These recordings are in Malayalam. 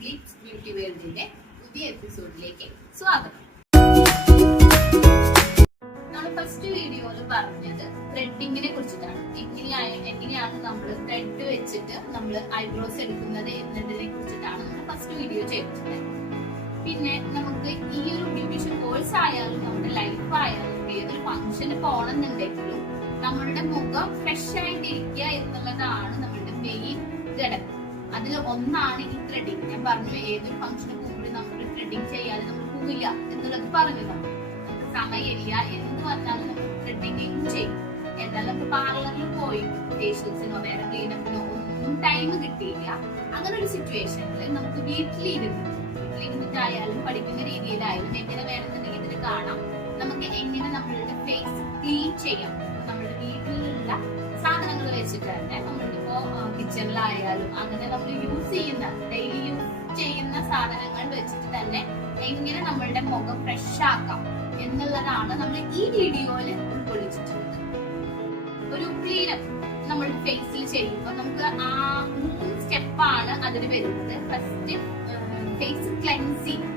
ഗ്ലിറ്റ്സ് ബ്യൂട്ടി വേൾഡിന്റെ പുതിയ എപ്പിസോഡിലേക്ക് സ്വാഗതം. നമ്മൾ ഫസ്റ്റ് വീഡിയോയിൽ പറഞ്ഞത് ത്രെഡിങ്ങിനെ കുറിച്ചിട്ടാണ്. എങ്ങനെയാണ് നമ്മൾ ത്രെഡ് വെച്ചിട്ട് നമ്മൾ ഐബ്രോസ് എടുക്കുന്നത് എന്നതിനെ കുറിച്ചിട്ടാണ് നമ്മൾ ഫസ്റ്റ് വീഡിയോ ചെയ്തിട്ടുള്ളത്. പിന്നെ നമുക്ക് ഈ ഒരു ബ്യൂട്ടീഷ്യൻ കോഴ്സ് ആയാലും നമ്മുടെ ലൈഫ് ആയാലും ഏതൊരു ഫംഗ്ഷന് പോകണമെന്നുണ്ടെങ്കിലും നമ്മളുടെ മുഖം ഫ്രഷ് ആയിട്ടിരിക്കുക എന്നുള്ളതാണ് നമ്മളുടെ മെയിൻ ഘടകം. അതിൽ ഒന്നാണ് ഈ ത്രെഡിങ്. ഞാൻ പറഞ്ഞു ഏതൊരു ഫംഗ്ഷന് പോകുമ്പോഴും നമ്മൾ ത്രെഡിങ് ചെയ്യാതെ നമ്മൾ പോവില്ല എന്നുള്ളത് പറഞ്ഞു. നമുക്ക് സമയമില്ല എന്ന് പറഞ്ഞാലും നമ്മൾ ത്രെഡിങ് ചെയ്യും. എന്തായാലും നമുക്ക് പാർലറിൽ പോയി ഫേഷ്യൽസിനോ വേറെ ക്ലീനപ്പിനോ ഒന്നും ടൈം കിട്ടിയില്ല. അങ്ങനെ ഒരു സിറ്റുവേഷനിൽ നമുക്ക് വീട്ടിലിരുന്നിട്ടായാലും പഠിക്കുന്ന രീതിയിലായാലും എങ്ങനെ വേണമെന്നുണ്ടെങ്കിൽ ഇതിൽ കാണാം നമുക്ക് എങ്ങനെ നമ്മളുടെ ഫേസ് ക്ലീൻ ചെയ്യാം. നമ്മുടെ വീട്ടിലുള്ള സാധനങ്ങൾ വെച്ചിട്ട് തന്നെ നമ്മളിപ്പോ കിച്ചണിലായാലും അങ്ങനെ നമ്മൾ യൂസ് ചെയ്യുന്ന ഡെയിലി യൂസ് ചെയ്യുന്ന സാധനങ്ങൾ വെച്ചിട്ട് തന്നെ എങ്ങനെ നമ്മളുടെ മുഖം ഫ്രഷ് ആക്കാം എന്നുള്ളതാണ് നമ്മൾ ഈ വീഡിയോയിൽ ഉൾക്കൊള്ളിച്ചിട്ടുള്ളത്. ഒരു ക്ലീനപ്പ് നമ്മളുടെ ഫേസിൽ ചെയ്യുമ്പോൾ നമുക്ക് ആ 3 സ്റ്റെപ്പാണ് അതിന് വരുന്നത്. ഫസ്റ്റ് ഫേസ് ക്ലെൻസിങ്,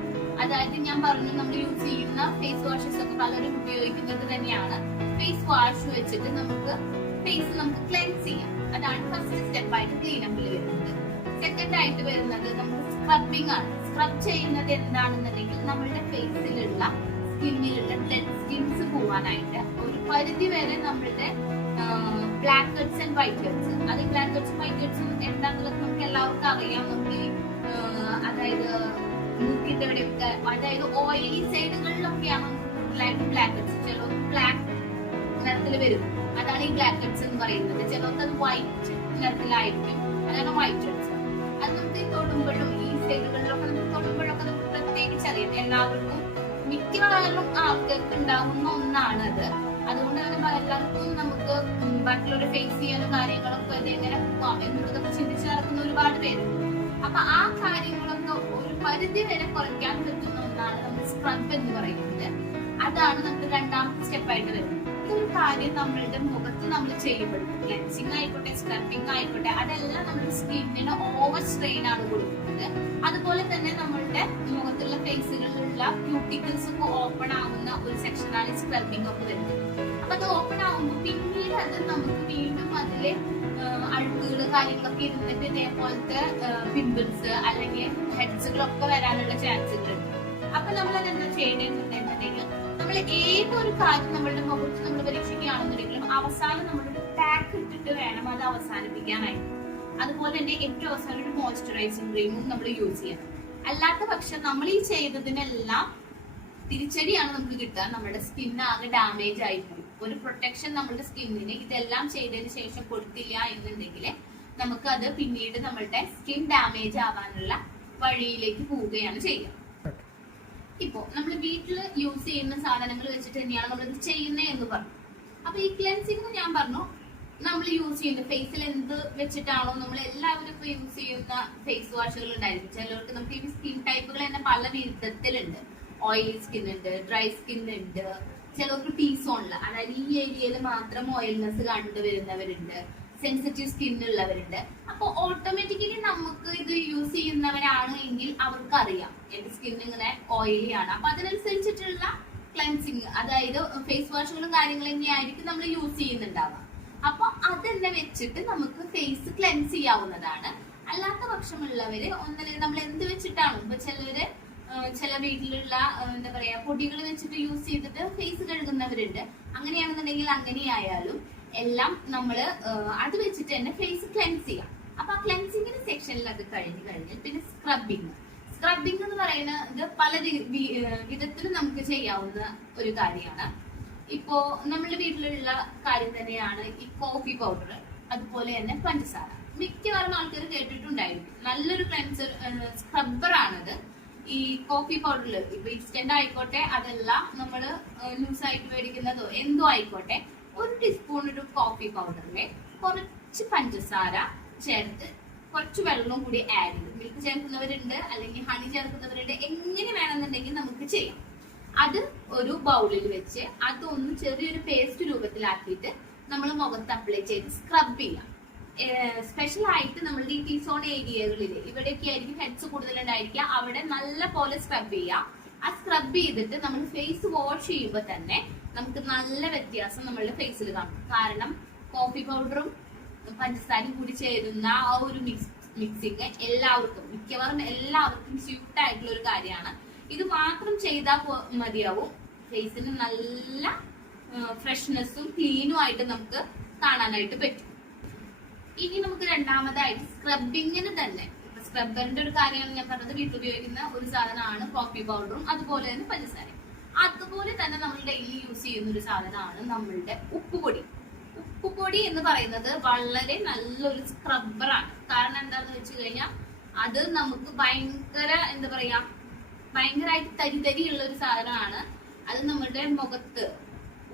അതായത് ഞാൻ പറഞ്ഞു നമ്മൾ യൂസ് ചെയ്യുന്ന ഫേസ് വാഷസ് ഒക്കെ പലരും ഉപയോഗിക്കുന്നത് തന്നെയാണ്. ഫേസ് വാഷ് വെച്ചിട്ട് നമുക്ക് ഫേസ് നമുക്ക് ക്ലെൻസ് ചെയ്യാം. അതാണ് ഫസ്റ്റ് സ്റ്റെപ്പായിട്ട് ക്ലീനപ്പിൽ വരുന്നത്. സെക്കൻഡ് ആയിട്ട് വരുന്നത് നമുക്ക് സ്ക്രബിംഗ് ആണ്. സ്ക്രബ് ചെയ്യുന്നത് എന്താണെന്നുണ്ടെങ്കിൽ നമ്മളുടെ ഫേസിലുള്ള സ്കിന്നിലുള്ള ഡെഡ് സ്കിൻസ് പോവാനായിട്ട് ഒരു പരിധി വരെ നമ്മളുടെ blackheads and whiteheads, അത് ബ്ലാക്ക് ഹെഡ്സും വൈറ്റ് ഹെഡ്സും എന്താണെന്നുള്ളത് നമുക്ക് എല്ലാവർക്കും അറിയാം. നമുക്ക് അതായത് മൂക്കിന്റെ ഇവിടെയൊക്കെ, അതായത് ഓയിലി സൈഡുകളിലൊക്കെയാണ് കൂടുതലായിട്ട് ബ്ലാക്ക് ഹെഡ്സ്. ചിലർക്ക് ബ്ലാക്ക് നിറത്തിൽ വരും, അതാണ് ഈ ബ്ലാക്ക് ഹെഡ്സ് എന്ന് പറയുന്നത്. ചിലർക്ക് അത് വൈറ്റ് നിറത്തിലായിരിക്കും, അതാണ് വൈറ്റ് ഹെഡ്സ്. അത് നമുക്ക് തൊടുമ്പോഴും ഈ സൈഡുകളിലൊക്കെ നമുക്ക് തൊടുമ്പോഴൊക്കെ നമുക്ക് പ്രത്യേകിച്ച് അറിയാം. എല്ലാവർക്കും മിക്കവാറും ആൾക്കാർക്ക് ഉണ്ടാകുന്ന ഒന്നാണ് അത്. അതുകൊണ്ട് തന്നെ എല്ലാവർക്കും നമുക്ക് ബാക്കിയുള്ള ഫേസ് ചെയ്യാനും കാര്യങ്ങളൊക്കെ ഇതെങ്ങനെ പോവാം എന്നുള്ളതൊക്കെ ചിന്തിച്ച് നടക്കുന്ന ഒരുപാട് പേരുണ്ട്. അപ്പൊ ആ കാര്യങ്ങളൊക്കെ ഒരു പരിധി വരെ കുറയ്ക്കാൻ പറ്റുന്ന ഒന്നാണ് നമ്മൾ സ്ക്രബ് എന്ന് പറയുന്നത്. അതാണ് നമുക്ക് രണ്ടാമത്തെ സ്റ്റെപ്പായിട്ട് വരുന്നത്. ഒരു കാര്യം നമ്മളുടെ മുഖത്ത് നമ്മൾ ചെയ്യുമ്പോഴും ക്ലെൻസിങ് ആയിക്കോട്ടെ സ്ക്രബിംഗ് ആയിക്കോട്ടെ അതെല്ലാം നമ്മുടെ സ്കിന്നിന് ഓവർ സ്ട്രെയിൻ ആണ് കൊടുക്കുന്നത്. അതുപോലെ തന്നെ നമ്മളുടെ മുഖത്തുള്ള ഫേസുകളിലുള്ള ക്യൂട്ടിക്കിൾസ് ഒക്കെ ഓപ്പൺ ആവുന്ന ഒരു സെക്ഷനാണ് സ്ക്രബിംഗ് ഒക്കെ വരുന്നത്. അപ്പൊ അത് ഓപ്പൺ ആവുമ്പോൾ പിന്നീട് അത് നമുക്ക് വീണ്ടും അതിലെ അഴുക്കുകൾ കാര്യങ്ങളൊക്കെ ഇരുന്നിട്ട് ഇതേപോലത്തെ പിമ്പിൾസ് അല്ലെങ്കിൽ ഹെഡ്സുകളൊക്കെ വരാനുള്ള ചാൻസുകളുണ്ട്. അപ്പൊ നമ്മൾ അതെന്താ ചെയ്യണമെന്നുണ്ടെങ്കിൽ നമ്മൾ ഏതൊരു കാര്യം നമ്മളുടെ മുഖത്ത് നമ്മൾ പരീക്ഷിക്കുകയാണെന്നുണ്ടെങ്കിലും അവസാനം നമ്മളൊരു പാക്ക് ഇട്ടിട്ട് വേണം അത് അവസാനിപ്പിക്കാനായിട്ട്. അതുപോലെ തന്നെ ഏറ്റവും അവസാനം ഒരു മോയ്സ്ചറൈസിംഗ് ക്രീമും നമ്മൾ യൂസ് ചെയ്യണം. അല്ലാത്ത പക്ഷം നമ്മൾ ഈ ചെയ്തതിനെല്ലാം തിരിച്ചടിയാണ് നമുക്ക് കിട്ടുക. നമ്മുടെ സ്കിൻ ആകെ ഡാമേജ് ആയിപ്പോയി. ഒരു പ്രൊട്ടക്ഷൻ നമ്മുടെ സ്കിന്നിന് ഇതെല്ലാം ചെയ്തതിന് ശേഷം കൊടുത്തില്ല എന്നുണ്ടെങ്കിൽ നമുക്ക് അത് പിന്നീട് നമ്മളുടെ സ്കിൻ ഡാമേജ് ആവാനുള്ള വഴിയിലേക്ക് പോവുകയാണ് ചെയ്യുക. ഇപ്പോ നമ്മൾ വീട്ടിൽ യൂസ് ചെയ്യുന്ന സാധനങ്ങൾ വെച്ചിട്ട് തന്നെയാണ് നമ്മളിത് ചെയ്യുന്നത് എന്ന് പറഞ്ഞു. അപ്പൊ ഈ ക്ലെൻസിംഗ് ഞാൻ പറഞ്ഞു നമ്മൾ യൂസ് ചെയ്യുന്ന ഫേസിൽ എന്ത് വെച്ചിട്ടാണോ നമ്മൾ എല്ലാവരും ഇപ്പൊ യൂസ് ചെയ്യുന്ന ഫേസ് വാഷുകൾ ഉണ്ടായിരിക്കും. ചിലർക്ക് നമുക്ക് ഈ സ്കിൻ ടൈപ്പുകൾ തന്നെ പല വിധത്തിലുണ്ട്. ഓയിലി സ്കിൻ ഉണ്ട്, ഡ്രൈ സ്കിൻ ഉണ്ട്, ചിലർക്ക് ടീ സോണില് അതായത് ഈ ഏരിയയിൽ മാത്രം ഓയിൽനെസ് കണ്ടുവരുന്നവരുണ്ട്, സെൻസിറ്റീവ് സ്കിൻ ഉള്ളവരുണ്ട്. അപ്പൊ ഓട്ടോമാറ്റിക്കലി നമുക്ക് ഇത് യൂസ് ചെയ്യുന്നവരാണ് എങ്കിൽ അവർക്ക് അറിയാം എന്റെ സ്കിൻ ഇങ്ങനെ ഓയിലി ആണ്. അപ്പൊ അതിനനുസരിച്ചിട്ടുള്ള ക്ലെൻസിങ്, അതായത് ഫേസ് വാഷുകളും കാര്യങ്ങളും തന്നെയായിരിക്കും നമ്മൾ യൂസ് ചെയ്യുന്നുണ്ടാവുക. അപ്പൊ അതെന്നെ വെച്ചിട്ട് നമുക്ക് ഫേസ് ക്ലെൻസ് ചെയ്യാവുന്നതാണ്. അല്ലാത്ത പക്ഷമുള്ളവര് ഒന്നല്ലെങ്കിൽ നമ്മൾ എന്ത് വെച്ചിട്ടാണ്, ഇപ്പൊ ചില വീട്ടിലുള്ള എന്താ പറയാ പൊടികൾ വെച്ചിട്ട് യൂസ് ചെയ്തിട്ട് ഫേസ് കഴുകുന്നവരുണ്ട്. അങ്ങനെയാണെന്നുണ്ടെങ്കിൽ അങ്ങനെയായാലും എല്ലാം നമ്മള് അത് വെച്ചിട്ട് തന്നെ ഫേസ് ക്ലെൻസ് ചെയ്യാം. അപ്പൊ ആ ക്ലെൻസിങ്ങിന്റെ സെക്ഷനിൽ അത് കഴിഞ്ഞാൽ പിന്നെ സ്ക്രബിംഗ് എന്ന് പറയുന്നത് പല വിധത്തിൽ നമുക്ക് ചെയ്യാവുന്ന ഒരു കാര്യമാണ്. ഇപ്പോ നമ്മുടെ വീട്ടിലുള്ള കാര്യം തന്നെയാണ് ഈ കോഫി പൗഡർ, അതുപോലെ തന്നെ പഞ്ചസാര. മിക്കവാറും ആൾക്കാർ കേട്ടിട്ടുണ്ടായിരിക്കും. നല്ലൊരു ക്ലെൻസർ സ്ക്രബ്ബർ ആണത്. ഈ കോഫി പൗഡറിൽ ഇപ്പൊ ഇൻസ്റ്റന്റ് ആയിക്കോട്ടെ അതെല്ലാം നമ്മൾ ലൂസായിട്ട് മേടിക്കുന്നതോ എന്തോ ആയിക്കോട്ടെ, 1 ടീസ്പൂൺ ഒരു കോഫി പൗഡറിലെ കുറച്ച് പഞ്ചസാര ചേർത്ത് കുറച്ച് വെള്ളം കൂടി ആഡ് ചെയ്ത്, മിൽക്ക് ചേർക്കുന്നവരുണ്ട് അല്ലെങ്കിൽ ഹണി ചേർക്കുന്നവരുണ്ട്, എങ്ങനെ വേണമെന്നുണ്ടെങ്കിൽ നമുക്ക് ചെയ്യാം. അത് ഒരു ബൗളിൽ വെച്ച് അതൊന്ന് ചെറിയൊരു പേസ്റ്റ് രൂപത്തിലാക്കിയിട്ട് നമ്മൾ മുഖത്ത് അപ്ലൈ ചെയ്ത് സ്ക്രബ് ചെയ്യാം. സ്പെഷ്യൽ ആയിട്ട് നമ്മളുടെ ഈ ടീ സോൺ ഏരിയകളിൽ ഇവിടെയൊക്കെ ആയിരിക്കും ഹെഡ്സ് കൂടുതലുണ്ടായിരിക്കുക. അവിടെ നല്ല പോലെ സ്ക്രബ് ചെയ്യുക. ആ സ്ക്രബ് ചെയ്തിട്ട് നമ്മൾ ഫേസ് വാഷ് ചെയ്യുമ്പോൾ തന്നെ നമുക്ക് നല്ല വ്യത്യാസം നമ്മളുടെ ഫേസിൽ കാണും. കാരണം കോഫി പൗഡറും പഞ്ചസാരയും കൂടി ചേരുന്ന ആ ഒരു മിക്സിങ് എല്ലാവർക്കും, മിക്കവാറും എല്ലാവർക്കും സ്യൂട്ട് ആയിട്ടുള്ള ഒരു കാര്യമാണ്. ഇത് മാത്രം ചെയ്താൽ മതിയാവും. ഫേസിന് നല്ല ഫ്രഷ്നെസ്സും ക്ലീനും ആയിട്ട് നമുക്ക് കാണാനായിട്ട് പറ്റും. ഇനി നമുക്ക് രണ്ടാമതായിട്ട് സ്ക്രബിങ്ങിന് തന്നെ, സ്ക്രബ്ബറിന്റെ ഒരു കാര്യമാണ് ഞാൻ പറഞ്ഞത്. വീട്ടിൽ ഉപയോഗിക്കുന്ന ഒരു സാധനമാണ് കോഫി പൗഡറും അതുപോലെ തന്നെ പഞ്ചസാരയും. അതുപോലെ തന്നെ നമ്മൾ ഡെയിലി യൂസ് ചെയ്യുന്ന ഒരു സാധനമാണ് നമ്മളുടെ ഉപ്പുപൊടി. ഉപ്പുപൊടി എന്ന് പറയുന്നത് വളരെ നല്ലൊരു സ്ക്രബ്ബറാണ്. കാരണം എന്താന്ന് വെച്ച് കഴിഞ്ഞാൽ അത് നമുക്ക് ഭയങ്കരമായിട്ട് തരിതരിയുള്ള ഒരു സാധനമാണ്. അത് നമ്മളുടെ മുഖത്ത്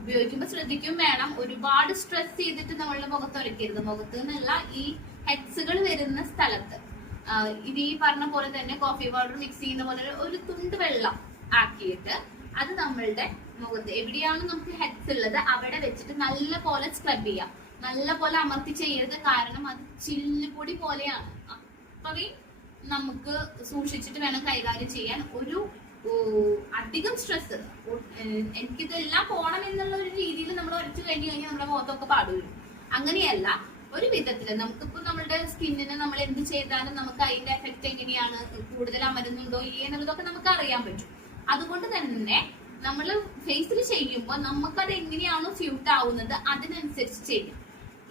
ഉപയോഗിക്കുമ്പോൾ ശ്രദ്ധിക്കും വേണം. ഒരുപാട് സ്ട്രെസ് ചെയ്തിട്ട് നമ്മളുടെ മുഖത്ത് ഉരയ്ക്കരുത്. മുഖത്ത് നിന്നുള്ള ഈ ഹെഡ്സുകൾ വരുന്ന സ്ഥലത്ത് ഇത് ഈ പറഞ്ഞ പോലെ തന്നെ കോഫി പൗഡർ മിക്സ് ചെയ്യുന്ന പോലെ ഒരു തുണ്ട് വെള്ളം ആക്കിയിട്ട് അത് നമ്മളുടെ മുഖത്ത് എവിടെയാണ് നമുക്ക് ഹെഡ്സ് ഉള്ളത് അവിടെ വെച്ചിട്ട് നല്ല പോലെ സ്ക്രബ് ചെയ്യാം. നല്ല പോലെ അമർത്തി ചെയ്യരുത്. കാരണം അത് ചില്ലുപൊടി പോലെയാണ്. അത്രയും നമുക്ക് സൂക്ഷിച്ചിട്ട് വേണം കൈകാര്യം ചെയ്യാൻ. ഒരു അധികം സ്ട്രെസ്, എനിക്കിതെല്ലാം പോണം എന്നുള്ള ഒരു രീതിയിൽ നമ്മൾ ഉരച്ചു കഴിഞ്ഞു കഴിഞ്ഞാൽ നമ്മുടെ മുഖത്തൊക്കെ പാടുവരും. അങ്ങനെയല്ല, ഒരു വിധത്തില് നമുക്കിപ്പോ നമ്മുടെ സ്കിന്നിന് നമ്മൾ എന്ത് ചെയ്താലും നമുക്ക് അതിന്റെ എഫക്ട് എങ്ങനെയാണ്, കൂടുതൽ അമരുന്നുണ്ടോ ഇല്ലേ എന്നുള്ളതൊക്കെ നമുക്ക് അറിയാൻ പറ്റും. അതുകൊണ്ട് തന്നെ നമ്മൾ ഫേസിൽ ചെയ്യുമ്പോൾ നമുക്കത് എങ്ങനെയാണോ സ്യൂട്ട് ആവുന്നത് അതിനനുസരിച്ച് ചെയ്യാം.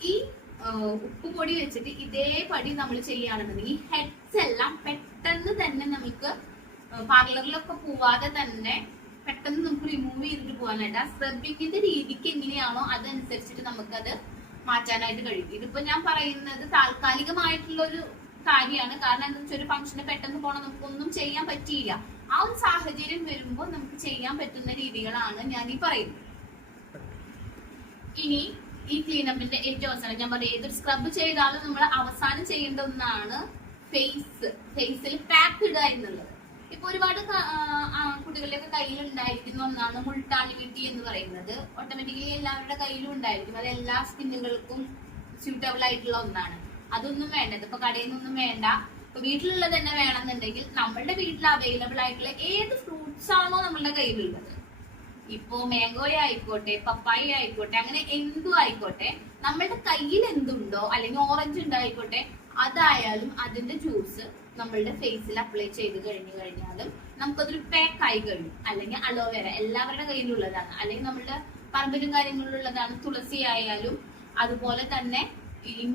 ഈ ഉപ്പുപൊടി വെച്ചിട്ട് ഇതേപടി നമ്മൾ ചെയ്യുകയാണെന്നുണ്ടെങ്കിൽ ഹെഡ്സ് എല്ലാം പെട്ടെന്ന് തന്നെ നമുക്ക് പാർലറിലൊക്കെ പോവാതെ തന്നെ പെട്ടെന്ന് നമുക്ക് റിമൂവ് ചെയ്തിട്ട് പോകാനായിട്ട് ആ സ്ക്രബിങ്ങിന്റെ രീതിക്ക് എങ്ങനെയാണോ അതനുസരിച്ചിട്ട് നമുക്കത് മാറ്റാനായിട്ട് കഴിയും. ഇതിപ്പോ ഞാൻ പറയുന്നത് താൽക്കാലികമായിട്ടുള്ള ഒരു കാര്യമാണ്. കാരണം എന്താ വെച്ചാൽ ഒരു ഫംഗ്ഷന് പെട്ടെന്ന് പോകണം, നമുക്കൊന്നും ചെയ്യാൻ പറ്റിയില്ല. ആ ഒരു സാഹചര്യം വരുമ്പോൾ നമുക്ക് ചെയ്യാൻ പറ്റുന്ന രീതികളാണ് ഞാൻ ഈ പറയുന്നത്. ഇനി ഈ ക്ലീനപ്പിന്റെ ഏറ്റവും അവസാനം ഞാൻ പറയാം, ഏതൊരു സ്ക്രബ് ചെയ്താലും നമ്മൾ അവസാനം ചെയ്യേണ്ട ഒന്നാണ് ഫേസിൽ പാക്ക് ഇടുക എന്നുള്ളത്. ഇപ്പൊ ഒരുപാട് കുട്ടികളുടെയൊക്കെ കയ്യിൽ ഉണ്ടായിരിക്കുന്ന ഒന്നാണ് മുൾട്ടാണി മിട്ടി എന്ന് പറയുന്നത്. ഓട്ടോമാറ്റിക്കലി എല്ലാവരുടെ കയ്യിലും ഉണ്ടായിരിക്കും. അത് എല്ലാ സ്കിന്നുകൾക്കും സ്യൂട്ടബിൾ ആയിട്ടുള്ള ഒന്നാണ്. അതൊന്നും വേണ്ട, ഇതിപ്പോ കടയിൽ നിന്നൊന്നും വേണ്ട. ഇപ്പൊ വീട്ടിലുള്ളത് തന്നെ വേണമെന്നുണ്ടെങ്കിൽ നമ്മളുടെ വീട്ടിൽ അവൈലബിൾ ആയിട്ടുള്ള ഏത് ഫ്രൂട്ട്സ് ആണോ നമ്മളുടെ കയ്യിലുള്ളത്, ഇപ്പോ മാംഗോ ആയിക്കോട്ടെ, പപ്പായ ആയിക്കോട്ടെ, അങ്ങനെ എന്തും ആയിക്കോട്ടെ, നമ്മളുടെ കയ്യിൽ എന്തുണ്ടോ, അല്ലെങ്കിൽ ഓറഞ്ച് ഉണ്ടായിക്കോട്ടെ, അതായാലും അതിന്റെ ജ്യൂസ് നമ്മളുടെ ഫേസിൽ അപ്ലൈ ചെയ്ത് കഴിഞ്ഞാലും നമുക്കതൊരു പാക്ക് ആയി കഴിയും. അല്ലെങ്കിൽ അലോവേര എല്ലാവരുടെ കയ്യിലുള്ളതാണ്, അല്ലെങ്കിൽ നമ്മളുടെ പറമ്പിലും കാര്യങ്ങളിലുള്ളതാണ്. തുളസി ആയാലും അതുപോലെ തന്നെ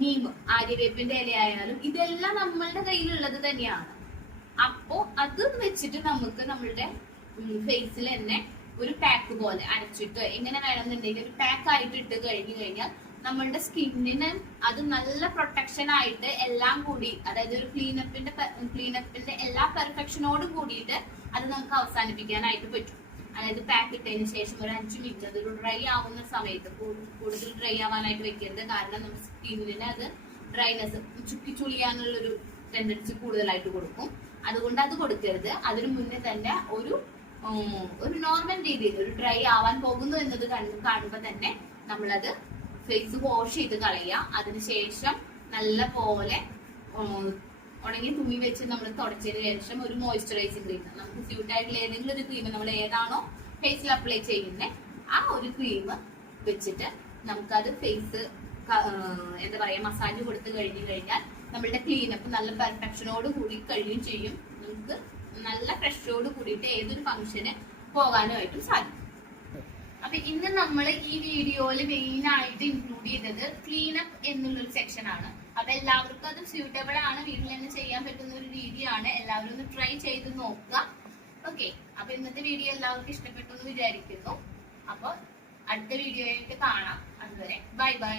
നീം, ആര്യവേപ്പിന്റെ ഇല ആയാലും ഇതെല്ലാം നമ്മളുടെ കയ്യിലുള്ളത് തന്നെയാണ്. അപ്പോ അത് വെച്ചിട്ട് നമുക്ക് നമ്മളുടെ ഫേസിൽ തന്നെ ഒരു പാക്ക് പോലെ അരച്ചിട്ട് എങ്ങനെ വേണമെന്നുണ്ടെങ്കിൽ ഒരു പാക്ക് ആയിട്ട് ഇട്ട് കഴിഞ്ഞാൽ നമ്മളുടെ സ്കിന്നിന് അത് നല്ല പ്രൊട്ടക്ഷൻ ആയിട്ട് എല്ലാം കൂടി, അതായത് ഒരു ക്ലീനപ്പിന്റെ എല്ലാ പെർഫെക്ഷനോടും കൂടിയിട്ട് അത് നമുക്ക് അവസാനിപ്പിക്കാനായിട്ട് പറ്റും. അതായത് പാക്ക് ഇട്ടതിന് ശേഷം ഒരു 5 മിനിറ്റ് അതൊരു ഡ്രൈ ആവുന്ന സമയത്ത്, കൂടുതൽ ഡ്രൈ ആവാനായിട്ട് വെക്കരുത്. കാരണം നമ്മുടെ സ്കിന്നിന് അത് ഡ്രൈനെസ് ചുളിയാനുള്ളൊരു ടെൻഡൻസി കൂടുതലായിട്ട് കൊടുക്കും. അതുകൊണ്ട് അത് കൊടുക്കരുത്. അതിനു മുന്നേ തന്നെ ഒരു നോർമൽ രീതിയിൽ ഒരു ഡ്രൈ ആവാൻ പോകുന്നു എന്നത് കാണുമ്പോൾ തന്നെ നമ്മളത് ഫേസ് വാഷ് ചെയ്ത് കളയുക. അതിനുശേഷം നല്ല പോലെ ഉണങ്ങി തുണി വെച്ച് നമ്മൾ തുടച്ചതിന് ശേഷം ഒരു മോയ്സ്ചറൈസിങ് ക്രീം, നമുക്ക് സ്യൂട്ട് ആയിട്ടുള്ള ഏതെങ്കിലും ഒരു ക്രീം നമ്മൾ ഏതാണോ ഫേസിൽ അപ്ലൈ ചെയ്യുന്നത് ആ ഒരു ക്രീം വെച്ചിട്ട് നമുക്കത് ഫേസ് എന്താ പറയാ മസാജ് കൊടുത്ത് കഴിഞ്ഞാൽ നമ്മളുടെ ക്ലീനപ്പ് നല്ല പെർഫെക്ഷനോട് കൂടി കഴിയുകയും ചെയ്യും. നമുക്ക് നല്ല ഫ്രഷോട് കൂടിയിട്ട് ഏതൊരു ഫംഗ്ഷന് പോകാനുമായിട്ടും സാധിക്കും. അപ്പൊ ഇന്ന് നമ്മൾ ഈ വീഡിയോയില് മെയിൻ ആയിട്ട് ഇൻക്ലൂഡ് ചെയ്തത് ക്ലീനപ്പ് എന്നുള്ളൊരു സെക്ഷൻ ആണ്. അപ്പൊ എല്ലാവർക്കും അത് സ്യൂട്ടബിൾ ആണ്, വീട്ടിൽ തന്നെ ചെയ്യാൻ പറ്റുന്ന ഒരു രീതിയാണ്. എല്ലാവരും ഒന്ന് ട്രൈ ചെയ്ത് നോക്കുക. ഓക്കെ, അപ്പൊ ഇന്നത്തെ വീഡിയോ എല്ലാവർക്കും ഇഷ്ടപ്പെട്ടു എന്ന് വിചാരിക്കുന്നു. അപ്പൊ അടുത്ത വീഡിയോ ആയിട്ട് കാണാം. അതുവരെ ബൈ ബൈ.